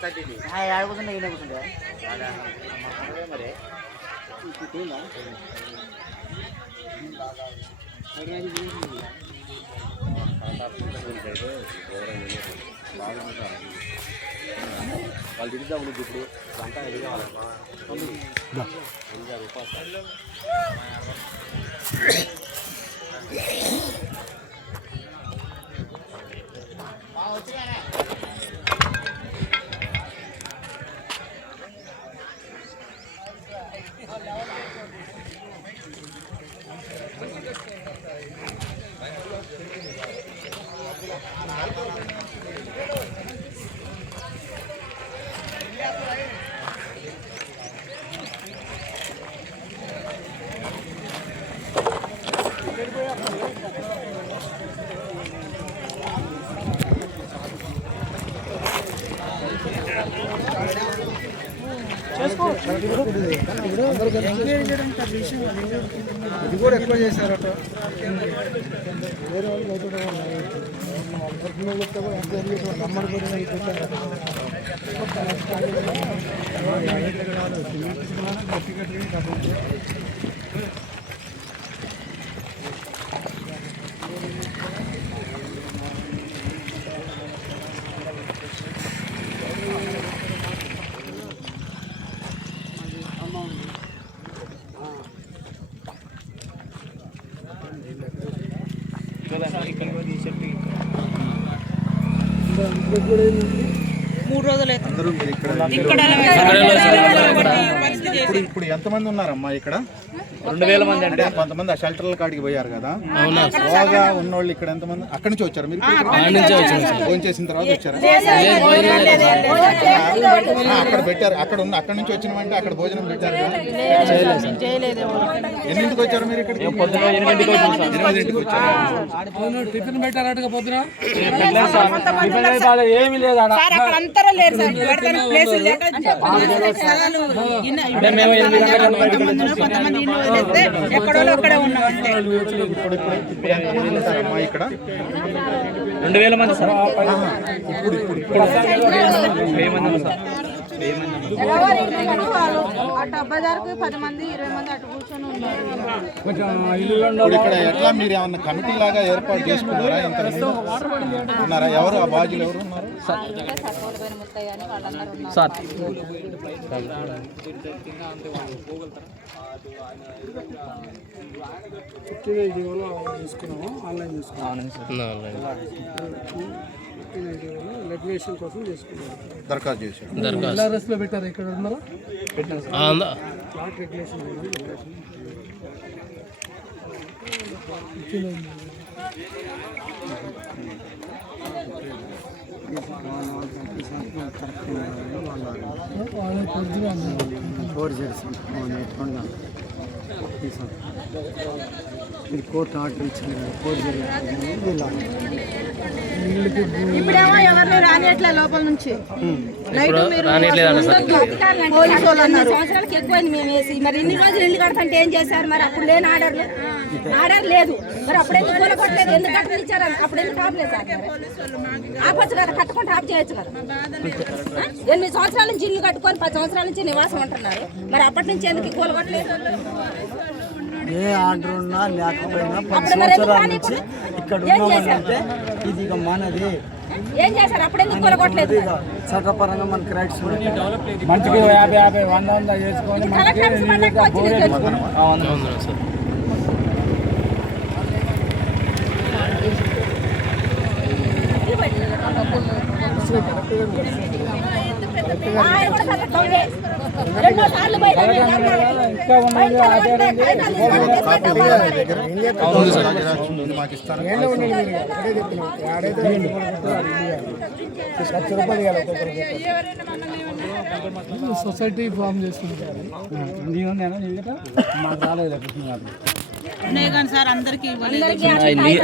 ఆడుకుంటుండే ఈయన కూర్చుంటే మరి వాళ్ళు తిరుగుతాం ఇప్పుడు గంట ఎదిగాలి ఇది కూడా ఎక్కువ చేశారట వేరే వాళ్ళు నమ్మడు ఇప్పుడు ఎంతమంది ఉన్నారమ్మా ఇక్కడ? 2000 మంది అంటే కొంతమంది ఆ షెల్టర్ల కాడికి పోయారు కదా, బాగా ఉన్నోళ్ళు ఇక్కడ ఎంతమంది? అక్కడి నుంచి వచ్చారు మీరు? ఫోన్ చేసిన తర్వాత వచ్చారా? అక్కడ పెట్టారు, అక్కడ నుంచి వచ్చినామంటే అక్కడ భోజనం పెట్టారు కదా? ఎన్నింటికి వచ్చారు మీరు ఇక్కడికి? 8ంటికి వచ్చారు. టిఫిన్ పెట్టారట పొద్దున ఏమి లేదు ఇక్కడ 2000 మంది సార్. ఇక్కడ ఎట్లా మీరు ఏమన్నా కమిటీ లాగా ఏర్పాటు చేసుకున్నారా? ఇంత ఉన్నారా? ఎవరు ఆ బాధ్యులు ఎవరు ఉన్నారు సార్? ఆన్లైన్ రెగ్యులేషన్ కోసం చేసుకున్నాం. దరఖాస్తు చేశారు. ఎల్ఆర్ఎస్లో పెట్టారు. ఇక్కడ ఉన్నారా? రెగ్యులేషన్ కోర్టు ఆర్డర్ ఇచ్చింది. ఇప్పుడేమో ఎవరిని రానియట్లే లోపల నుంచి. సంవత్సరాలకు ఎక్కువైంది మేము వేసి. మరి ఇన్ని రోజులు ఇల్లు కడతంటే ఏం చేశారు? మరి అప్పుడు లేని ఆర్డర్ లేదు. మరి అప్పుడెందుకు కూలగొట్టలేదు? ఎందుకు కట్టలు ఇచ్చారు? అప్పుడు ఎందుకు ఆపలేదు సార్? ఆపచ్చు కదా, కట్టుకుంటే ఆపు చేయొచ్చు కదా. 8 సంవత్సరాల నుంచి ఇల్లు కట్టుకొని 10 సంవత్సరాల నుంచి నివాసం ఉంటున్నారు. మరి అప్పటి నుంచి ఎందుకు కూలగొట్టలేదు? ఏ ఆర్డర్ ఉన్నా లేకపోయినా 10 సంవత్సరాల నుంచి ఇక్కడ ఉన్నామంటే ఇది ఇక మనది. ఏం చేశారు? అప్పుడు ఎందుకు కూలగొట్టలేదు? చట్టపరంగా మనకి రైట్స్ మంచిగా 50 100 చేసుకొని సొసైటీ ఫామ్ చేసుకుంటారు. మాకు రాలేదు. ఉన్నాయి కానీ సార్ అందరికి ఇవ్వలేదు.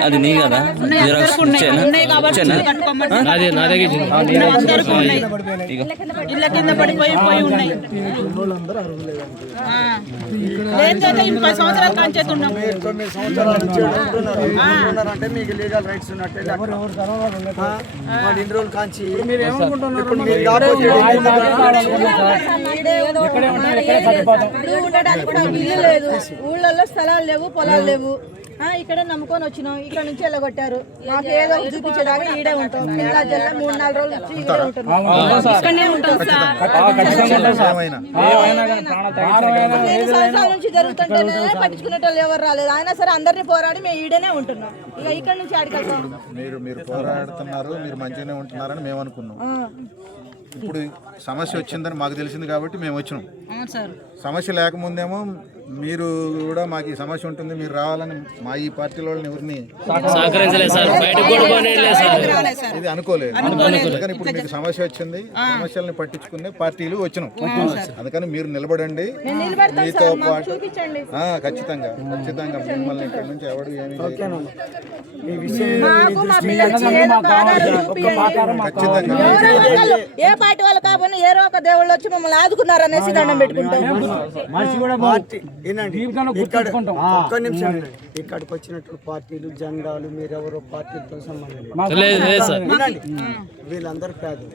అది నీ కదా జిరాక్స్ ఇచ్చేనా? ఇచ్చేనా? నాదే నా దగ్గర అందరికీ ఉన్నాయి. ఇళ్ళ కింద పడిపోయి ఉన్నాయి. లేదంటే 30 సంవత్సరాల కాంచేది ఉన్నాం. 9 సంవత్సరాల నుంచి ఉంటున్నారంటే మీకు లీగల్ రైట్స్ ఉన్నట్టే లెక్క. మరి ఇన్ని రోజులు కాంచి ఇప్పుడు మీరు కాకపోతే ఉండడానికి కూడా ఇల్లు లేదు, ఊళ్ళల్లో స్థలాలు లేవు, పొలాలు లేవు. ఇక్కడ నమ్ముకొని వచ్చినాం. ఇక్కడ నుంచి వెళ్ళగొట్టారు. మాకు ఏదో ఒకటి చూపించేదాకా ఈడే ఉంటాం. పిల్ల జల్ల 3-4 రోజులు వచ్చి ఈడే ఉంటాం. ఇక్కడనే ఉంటాం సార్. 5 సంవత్సరాల నుంచి జరుగుతుంటేనే పట్టించుకునేటోళ్ళు ఎవరు రాలేదు. అయినా సరే అందరినీ పోరాడి మేము ఈడనే ఉంటున్నాం. ఇక ఇక్కడ నుంచి ఆడికెళ్తాం. మీరు పోరాడుతున్నారు, మీరు మంచిగానే ఉంటున్నారని మేము అనుకున్నాం. ఇప్పుడు సమస్య వచ్చిందని మాకు తెలిసింది కాబట్టి మేము వచ్చినాం. సమస్య లేకముందేమో మీరు కూడా మాకు ఈ సమస్య ఉంటుంది, మీరు రావాలని మా ఈ పార్టీ వాళ్ళని ఎవరిని ఇది అనుకోలేదు. అందుకని ఇప్పుడు మీకు సమస్య వచ్చింది, సమస్యల్ని పట్టించుకునే పార్టీలు వచ్చినాం. అందుకని మీరు నిలబడండి, మీతో పాటు ఖచ్చితంగా మిమ్మల్ని ఇక్కడ నుంచి ఎవడు ఏమి ఏ పార్టీ వాళ్ళు కాకపోయినా ఏరో ఒక దేవుళ్ళు వచ్చి మమ్మల్ని ఆదుకున్నారు అనేసి దండం పెట్టుకుంటాం. ఒక్క నిమిషం ఇక్కడికి వచ్చినట్టు పార్టీలు జెండాలు మీరెవరో పార్టీలతో సంబంధం వినండి. వీళ్ళందరూ పేదలు.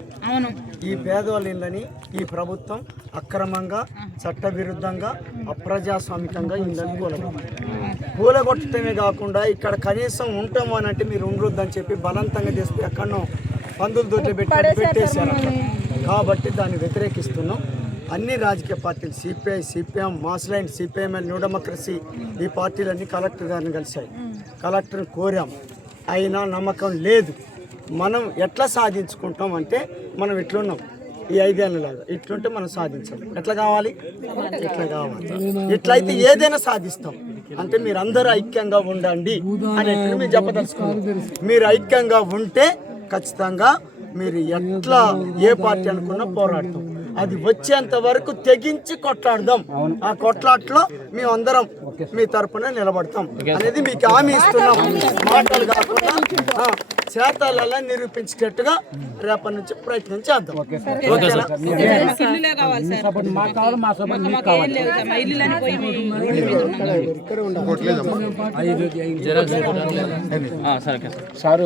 ఈ పేదవాళ్ళ ఇళ్ళని ఈ ప్రభుత్వం అక్రమంగా చట్టవిరుద్ధంగా అప్రజాస్వామికంగా ఇళ్ళని కూలగొట్టడమే కాకుండా ఇక్కడ కనీసం ఉంటాము అని అంటే మీరు ఉండొద్దని చెప్పి బలవంతంగా చేస్తే ఎక్కడనో పందులు దొడ్లు పెట్టేశారు. కాబట్టి దాన్ని వ్యతిరేకిస్తున్నాం. అన్ని రాజకీయ పార్టీలు CPI, CPM, Mass Line, CPML, new democracy ఈ పార్టీలన్నీ కలెక్టర్ గారిని కలిశాయి. కలెక్టర్ని కోరాం, అయినా నమ్మకం లేదు. మనం ఎట్లా సాధించుకుంటాం అంటే మనం ఇట్లున్నాం ఈ 5 ఏళ్ళలాగా. ఇట్లుంటే మనం సాధించాలి. ఎట్లా కావాలి? ఇట్లయితే ఏదైనా సాధిస్తాం. అంటే మీరు అందరూ ఐక్యంగా ఉండండి అనేట్టు మీరు చెప్పదలుచుకున్నారు. మీరు ఐక్యంగా ఉంటే ఖచ్చితంగా మీరు ఎట్లా ఏ పార్టీ అనుకున్నా పోరాడతాం. అది వచ్చేంత వరకు తెగించి కొట్లాడదాం. ఆ కొట్లాట్లో మేమందరం మీ తరపున నిలబడతాం అనేది మీకు హామీ ఇస్తున్నాం. మాటలు కాకుండా చేతలలో నిరూపించేటట్టుగా రేపటి నుంచి ప్రయత్నం చేద్దాం. సార్